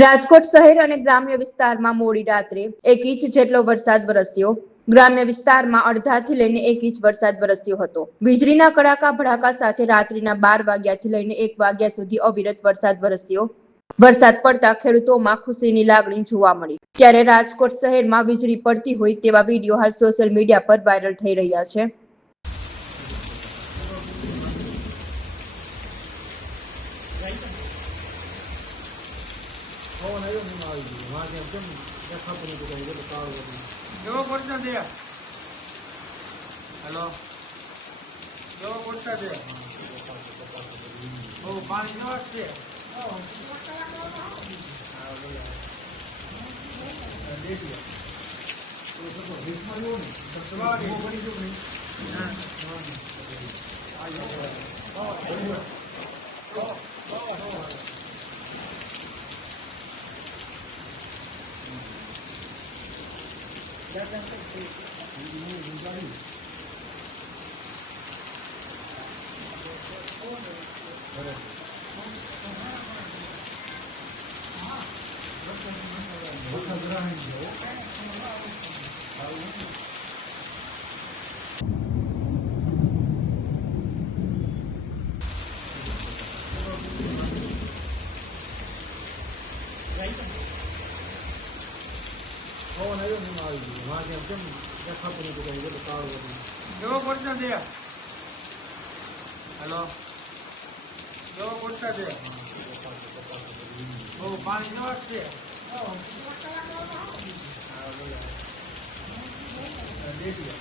રાજકોટ શહેર અને ગ્રામ્ય વિસ્તારમાં મોડી રાત્રે 1 ઇંચ જેટલો વરસાદ વરસ્યો। ગ્રામ્ય વિસ્તારમાં અડધાથી લઈને 1 ઇંચ વરસાદ વરસ્યો હતો। વીજળીના કડાકા ભડાકા સાથે રાત્રિના 12 વાગ્યાથી લઈને 1 વાગ્યા સુધી અવિરત વરસાદ વરસ્યો। વરસાદ પડતા ખેડૂતોમાં ખુશીની લાગણી જોવા મળી। ત્યારે રાજકોટ શહેરમાં વીજળી પડતી હોય તેવા વિડીયો હાલ સોશિયલ મીડિયા પર વાયરલ થઈ રહ્યા છે। हेलो जो बोलता दे ओ पानी नो आछे दे दिया तो सब हिट मारो ने सबवा वो बड़ी जो नहीं हां आयो हेलो जो बोलता दे ओ पानी नो आछे दे दिया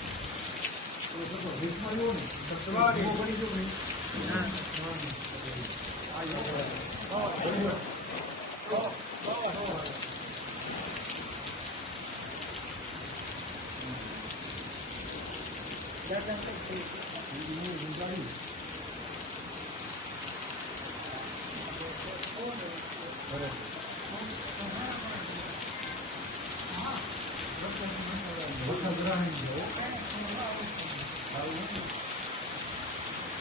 तो सब हिट मारो ने सबवा वो बड़ी जो नहीं हां आयो